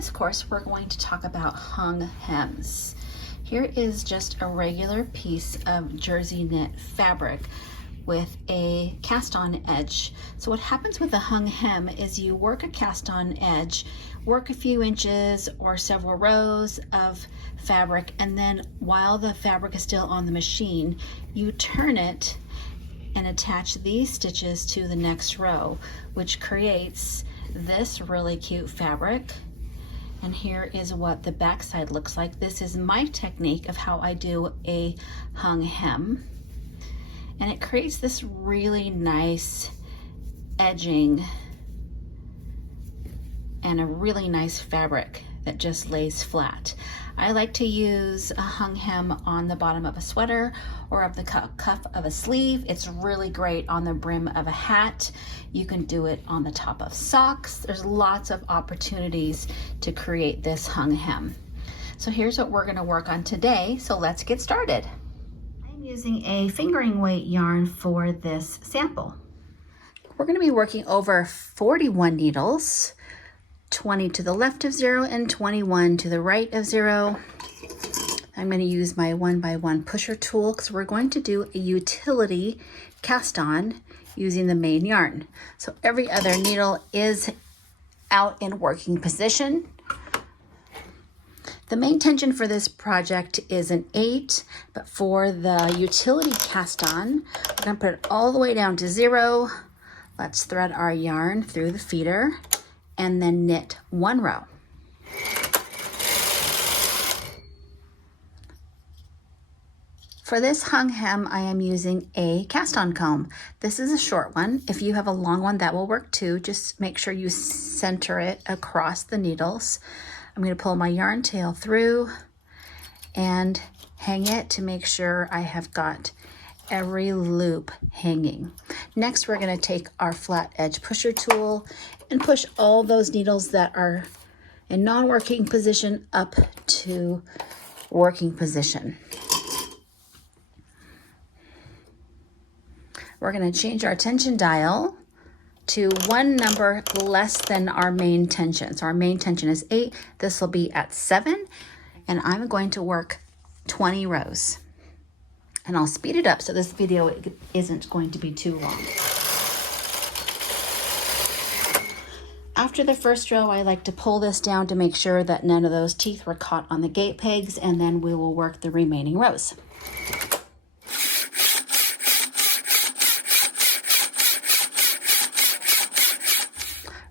this course, we're going to talk about hung hems. Here is just a regular piece of jersey knit fabric with a cast on edge. So what happens with a hung hem is you work a cast on edge, work a few inches or several rows of fabric, and then while the fabric is still on the machine, you turn it and attach these stitches to the next row, which creates this really cute fabric. And here is what the back side looks like. This is my technique of how I do a hung hem. And it creates this really nice edging and a really nice fabric that just lays flat. I like to use a hung hem on the bottom of a sweater or of the cuff of a sleeve. It's really great on the brim of a hat. You can do it on the top of socks. There's lots of opportunities to create this hung hem. So here's what we're gonna work on today. So let's get started. I'm using a fingering weight yarn for this sample. We're gonna be working over 41 needles, 20 to the left of 0 and 21 to the right of 0. I'm going to use my 1x1 pusher tool because we're going to do a utility cast on using the main yarn. So every other needle is out in working position. The main tension for this project is an 8, but for the utility cast on, we're going to put it all the way down to 0. Let's thread our yarn through the feeder and then knit 1 row. For this hung hem, I am using a cast on comb. This is a short one. If you have a long one, that will work too. Just make sure you center it across the needles. I'm going to pull my yarn tail through and hang it to make sure I have got every loop hanging. Next, we're going to take our flat edge pusher tool and push all those needles that are in non-working position up to working position. We're going to change our tension dial to 1 number less than our main tension. So our main tension is 8. This will be at 7, and I'm going to work 20 rows. And I'll speed it up so this video isn't going to be too long. After the first row, I like to pull this down to make sure that none of those teeth were caught on the gate pegs, and then we will work the remaining rows.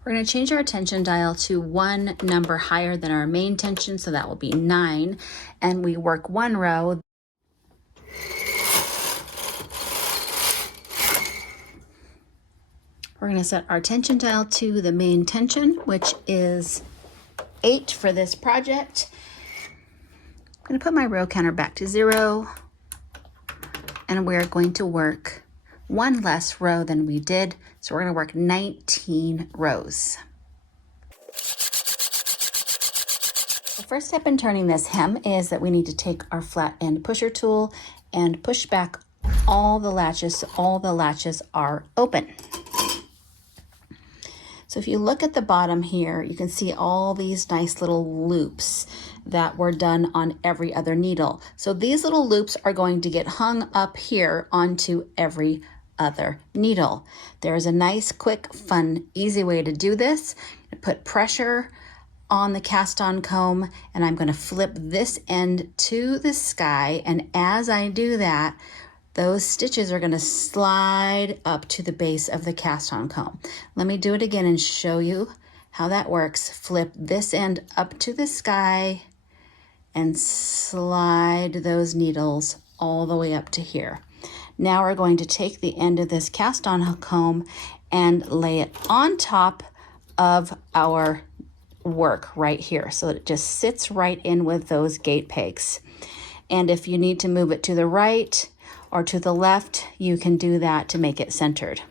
We're going to change our tension dial to 1 number higher than our main tension, so that will be 9, and we work 1 row. We're going to set our tension dial to the main tension, which is 8 for this project. I'm going to put my row counter back to 0, and we're going to work 1 less row than we did. So we're going to work 19 rows. The first step in turning this hem is that we need to take our flat end pusher tool and push back all the latches so all the latches are open. So if you look at the bottom here, you can see all these nice little loops that were done on every other needle. So these little loops are going to get hung up here onto every other needle. There's a nice, quick, fun, easy way to do this. Put pressure on the cast on comb, and I'm going to flip this end to the sky, and as I do that, those stitches are going to slide up to the base of the cast on comb. Let me do it again and show you how that works. Flip this end up to the sky and slide those needles all the way up to here. Now we're going to take the end of this cast on comb and lay it on top of our work right here so that it just sits right in with those gate pegs. And if you need to move it to the right or to the left, you can do that to make it centered.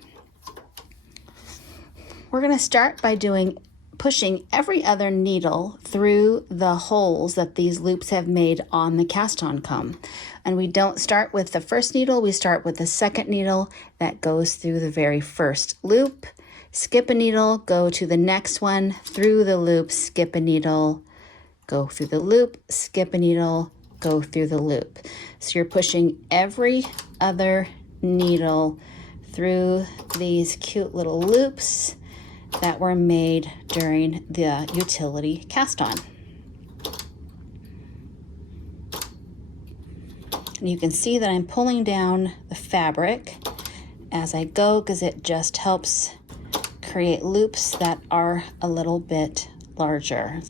We're going to start by pushing every other needle through the holes that these loops have made on the cast on comb. And we don't start with the first needle, we start with the second needle that goes through the very first loop skip a needle, go to the next one, through the loop, skip a needle, go through the loop, skip a needle, go through the loop. So you're pushing every other needle through these cute little loops that were made during the utility cast on. And you can see that I'm pulling down the fabric as I go because it just helps create loops that are a little bit larger.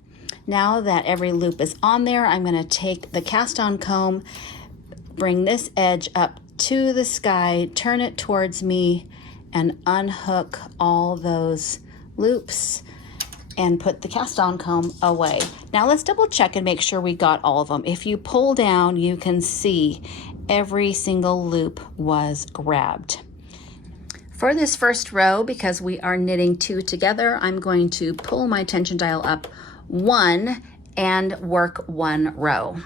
Now that every loop is on there, I'm going to take the cast on comb, bring this edge up to the sky, turn it towards me, and unhook all those loops and put the cast on comb away. Now let's double check and make sure we got all of them. If you pull down, you can see every single loop was grabbed. For this first row, because we are knitting 2 together, I'm going to pull my tension dial up 1 and work 1 row.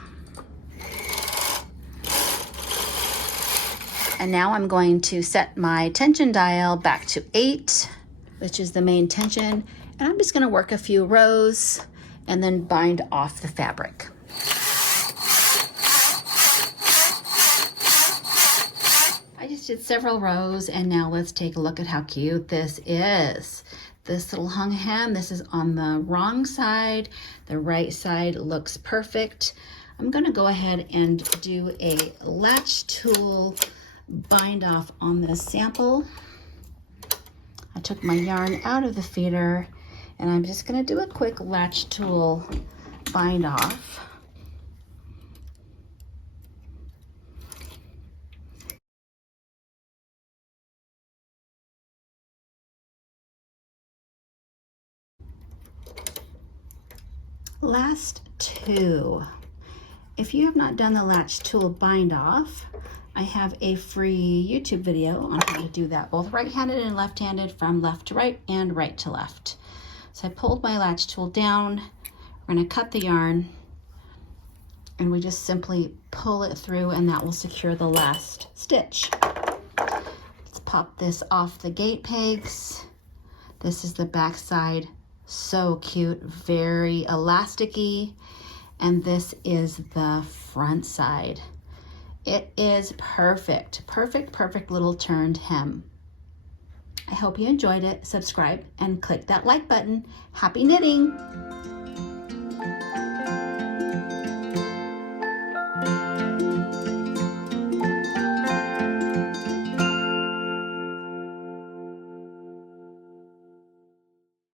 And now I'm going to set my tension dial back to 8, which is the main tension. And I'm just going to work a few rows and then bind off the fabric. I just did several rows, and now let's take a look at how cute this is. This little hung hem, this is on the wrong side. The right side looks perfect. I'm going to go ahead and do a latch tool bind off on this sample. I took my yarn out of the feeder, and I'm just going to do a quick latch tool bind off. Last 2. If you have not done the latch tool bind off, I have a free YouTube video on how to do that, both right-handed and left-handed, from left to right and right to left. So I pulled my latch tool down, we're going to cut the yarn, and we just simply pull it through, and that will secure the last stitch. Let's pop this off the gate pegs. This is the back side. So cute, very elasticy. And this is the front side. It is perfect, perfect little turned hem. I hope you enjoyed it. Subscribe and click that like button. Happy knitting!